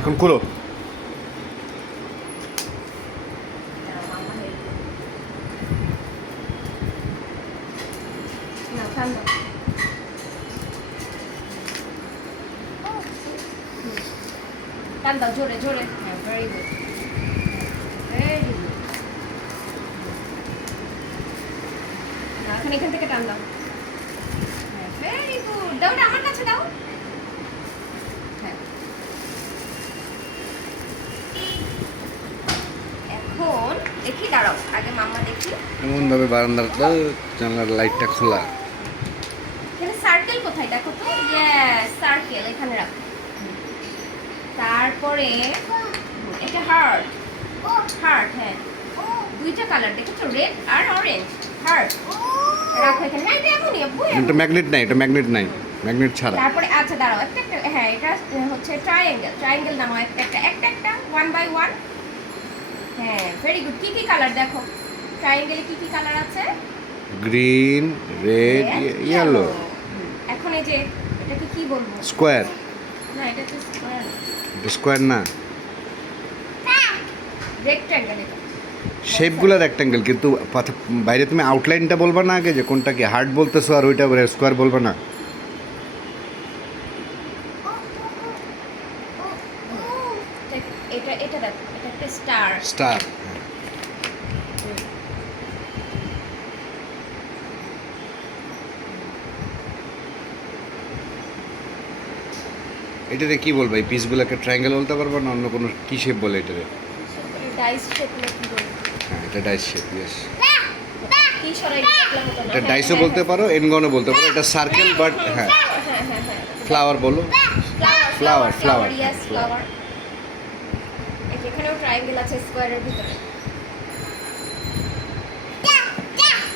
এখন খুলো। টান দাও জোরে জোরে। হ্যাঁ, ভেরি গুড, ভেরি গুড। এখন এখান থেকে টান দাও। হ্যাঁ, ভেরি গুড। দাও না, আমার কাছে দাও। হ্যাঁ, এখন দেখি, দাঁড়াও আগে মাম্মা দেখি। এমনভাবে বারান্দাটা জানলার লাইটটা খোলা। এখানে সার্কেল কোথায় দেখো তো। ইয়েস, সার্কেল এখানে রাখো। তারপরে এটা হার্ট, হার্ট। হ্যাঁ, দুইটা কালার দেখেছো, রেড আর অরেঞ্জ। হার্ট রাখো এখানে। হ্যাঁ, এটা এমনই আপু, এটা ম্যাগনেট নাই, এটা ম্যাগনেট নাই, ম্যাগনেট ছাড়া। তারপরে আচ্ছা দাঁড়াও, একটা একটা। হ্যাঁ, এটা হচ্ছে ট্রায়াঙ্গেল। ট্রায়াঙ্গেল নামাও একটা একটা একটা একটা, 1 বাই 1। হ্যাঁ, ভেরি গুড। কি কি কালার দেখো, ট্রায়াঙ্গেলে কি কি কালার আছে? Green, red, yellow. এখন এই যে এটাকে কি বলবো? স্কোয়ার। না, এটা তো স্কয়ার, এটা স্কোয়ার না, রেক্ট্যাঙ্গেল। এটা শেপগুলো রেক্ট্যাঙ্গেল, কিন্তু বাইরে তুমি আউটলাইনটা বলবা না আগে, যে কোনটা কি হার্ট বলতেছো আর ওইটা স্কোয়ার বলবা না। এটা এটা দেখো, এটা একটা স্টার। স্টার। এটাতে কি বলবো, এই পিসগুলোকে ট্রায়াঙ্গেল বলতে পারবো না, অন্য কোনো কি শেপ বলে এটাতে? ডাইস শেপ নাকি বলে? হ্যাঁ, এটা ডাইস শেপ। ইয়েস, কি সরাই দেখলাম তো না। এটা ডাইসও বলতে পারো, এনগনও বলতে পারো। এটা সার্কেল, বাট হ্যাঁ, হ্যাঁ হ্যাঁ হ্যাঁ, ফ্লাওয়ার বলো। Flower, flower, yes, flower. Flower. এখানেও ট্রায়াঙ্গেল আছে স্কয়ারের ভিতরে।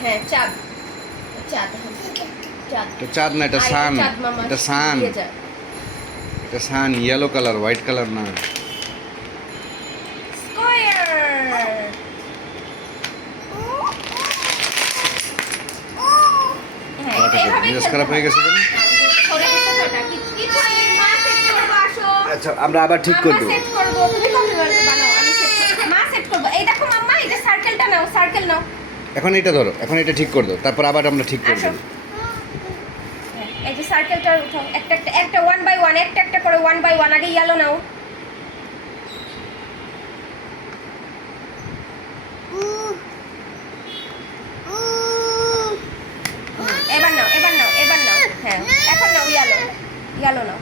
হ্যাঁ, চাঁদ, চাঁদ, চাঁদ। এটা চাঁদ না, এটা সান। চাঁদ মামা, এটা সান, দিয়ে যায়। এটা সান। ইয়েলো কালার, হোয়াইট কালার না। স্কয়ার। হ্যাঁ, ওটা এইভাবেই মেজাজ খেলতে খারাপ হয়ে গেছে হবে। কেন? সরে গেছে তো এটা। কিছু নেই, মা সেট করবো, আসো। আচ্ছা, আমরা আবার ঠিক করে মাম্মা দেবো। সেট করবো, তুমি কপি বানাও, আমি সেট করবো। মা সেট করবো। এই দেখো মাম্মা, এই যে সার্কেলটা নাও, সার্কেল নাও। এখন এটা ধরো, এখন এটা ঠিক করে দাও, তারপর আবার আমরা ঠিক করে আসো। দেবো। হ্যাঁ, এই যে সার্কেলটা উঠাও, একটা একটা একটা 1 বাই 1, একটা একটা করে 1 বাই 1। আগে ইয়েলো নাও। এবার নাও, এবার নাও, এবার নাও। হ্যাঁ, এখন নাও ইয়েলো, ইয়েলো নাও।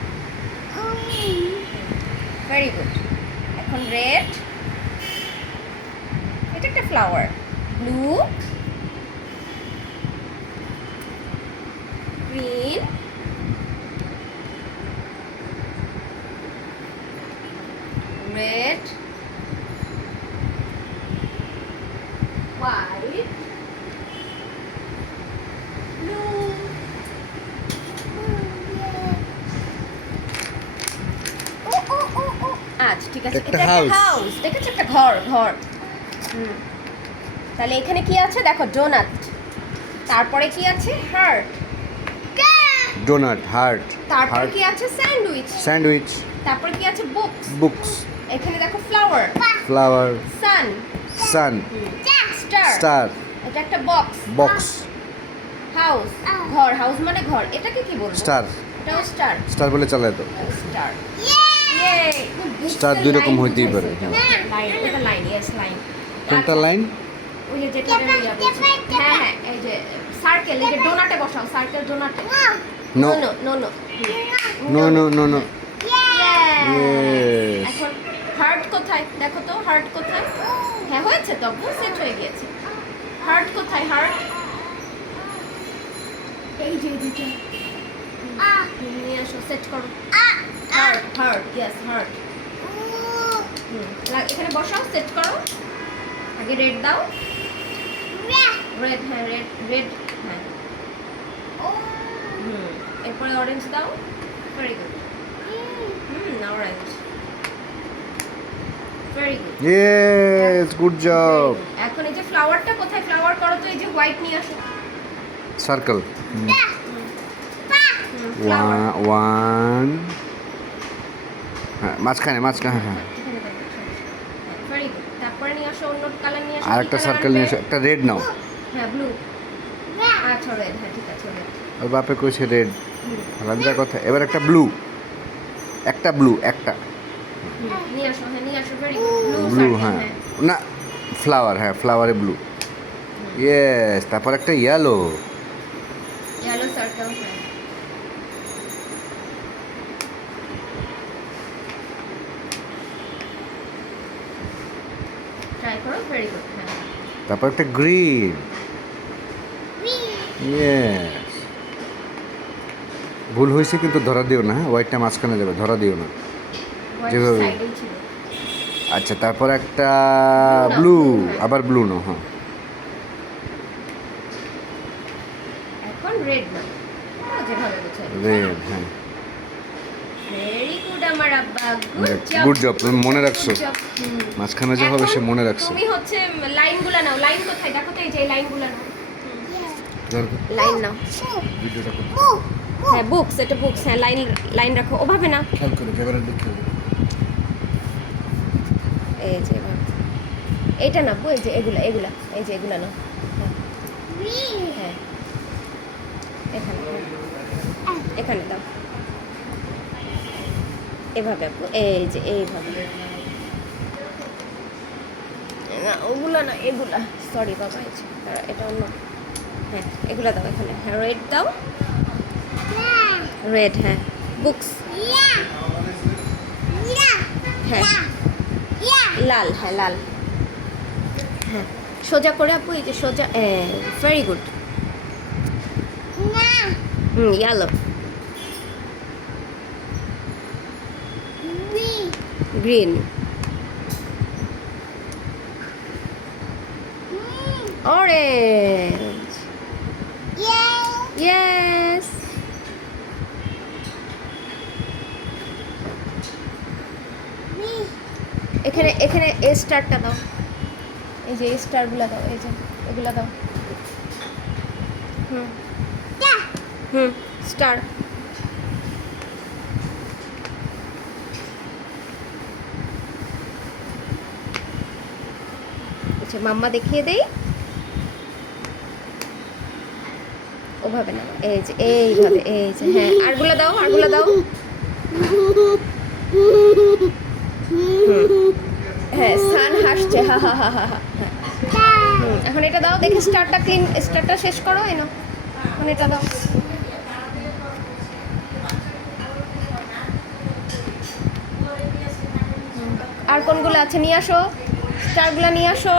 Very good. এখন রেড, এটা একটা flower. Blue, green, red, white, blue. আচ্ছা ঠিক আছে, একটা এটা একটা house. হাউস। দেখেছো, একটা ঘর, ঘর। হুম, তাহলে এখানে কি আছে দেখো, ডোনাট। তারপরে কি আছে, হার্ট। ডোনাট, হার্ট, তারপরে হার্ট, কি আছে, স্যান্ডউইচ। স্যান্ডউইচ, তারপরে কি আছে, বুকস। বুকস, এখানে দেখো ফ্লাওয়ার, ফ্লাওয়ার, সান, সান, স্টার। স্টার, এটা একটা বক্স, বক্স, হাউস, ঘর। হাউস মানে ঘর। এটাকে কি বলবো? স্টার। এটাও স্টার, স্টার বলে চালায় তো। স্টার। স্টার দুই রকম হইতেই পারে। লাইন, এটা লাইন, ইয়েস লাইন। কোনটা লাইন? ওই যে যেটা ইয়া বলছি। হ্যাঁ হ্যাঁ, এই যে সার্কেল, এই যে ডোনাটে বসাও, সার্কেল ডোনাটে। No, no no no no, no, no, no. Yes. Yes. এখন হার্ট কোথায় দেখো তো, হার্ট কোথায়? হ্যাঁ, হয়েছে তো, সেট হয়ে গিয়েছে। হার্ট কোথায়, হার্ট? এই যে দুটো নিয়ে আসো, সেট করো। Heart, heart, yes, heart. এখানে বসাও, সেট করো। আগে রেড দাও। রেড, হ্যাঁ, রেড, রেড, হ্যাঁ। এরপরে অরেঞ্জ দাও। Very good. Orange. Very good. Yes, good job. এখন এই যে ফ্লাওয়ারটা কোথায়, ফ্লাওয়ার করো তো, এই যে হোয়াইট নিয়ে আসো। Circle. ফ্লাওয়ার। One. হ্যাঁ, মাঝখানে হ্যাঁ। এখানে দেখো ভেরি গুড। তারপরে নিয়ে আসো অন্য কালার নিয়ে আসো। আর কি একটা colour সার্কেল নিয়ে আনবে? এসো, একটা রেড নাও। হ্যাঁ ব্লু। আচ্ছা রেড, হ্যাঁ ঠিক আছে রেড। ওর বাপে কইছে রেড, লজ্জা কথা। এবার একটা ব্লু, একটা নিয়ে আসো, হ্যাঁ নিয়ে আসো, ভেরি গুড। ব্লু, হ্যাঁ না ফ্লাওয়ার, হ্যাঁ ফ্লাওয়ারে ব্লু, ইয়েস। তারপর একটা ইয়েলো, ইয়েলো সার্কেল, হ্যাঁ ট্রাই করো, ভেরি গুড। হ্যাঁ তারপর একটা গ্রিন, ইয়েস। ভুল হয়েছে কিন্তু ধরা দিও না, হ্যাঁ হোয়াইটটা মাঝখানে যাবে, ধরা দিও না। হোয়াইট যেভাবে- সাইডেই ছিল। আচ্ছা তারপর একটা Blue ব্লু, নাও, blue, হ্যাঁ। আবার ব্লু নাও, হ্যাঁ। এখন রেড না, যেভাবে বোঝাই। রেড, হ্যাঁ ভেরি গুড আমার আব্বা, গুড জব। গুড জব, তুমি মনে রাখছো। মাঝখানে যে হবে সে মনে রাখছে। তুমি হচ্ছে লাইনগুলো নাও, লাইন কোথায় দেখো তো, এই যে লাইনগুলো নাও, ধরো, লাইন নাও। ভিডিওটা করো। হ্যাঁ বুকস, এটা বুকস, হ্যাঁ লাইন লাইন রাখো ওভাবে না, খেয়াল করে ক্যামেরার দিকে খেয়াল করো। এই যে এভাবে। এইটা না এই যে এগুলা এই যে এগুলা না, হ্যাঁ এখানে, এখানে দাও, এভাবে আপু, এই যে এইভাবে না, ওগুলা না এগুলা, সরি বাবা, এই যে দাঁড়াও, এটা অন্য, হ্যাঁ এগুলা দাও এখানে, হ্যাঁ রেড দাও, রেড, হ্যাঁ বুকস, হ্যাঁ লাল, হ্যাঁ লাল, হ্যাঁ সোজা করে আপু, এই যে সোজা, very good. Yellow, green, orange, yes, এখানে এখানে এ স্টারটা দাও, এই যে এই স্টারগুলো দাও, এই যে এগুলা দাও, হুম স্টার, আচ্ছা মাম্মা দেখিয়ে দেই, ওভাবে না, এই যে এইভাবে, এই যে হ্যাঁ আরগুলো দাও, আরগুলো দাও, হ্যাঁ সান হাসছে, হা হা হা হা হা, এখন এটা দাও, দেখে স্টারটা ক্লিন, স্টারটা শেষ করো, এনো এখন এটা দাও, আর কোনগুলো আছে নিয়ে আসো, স্টারগুলো নিয়ে আসো।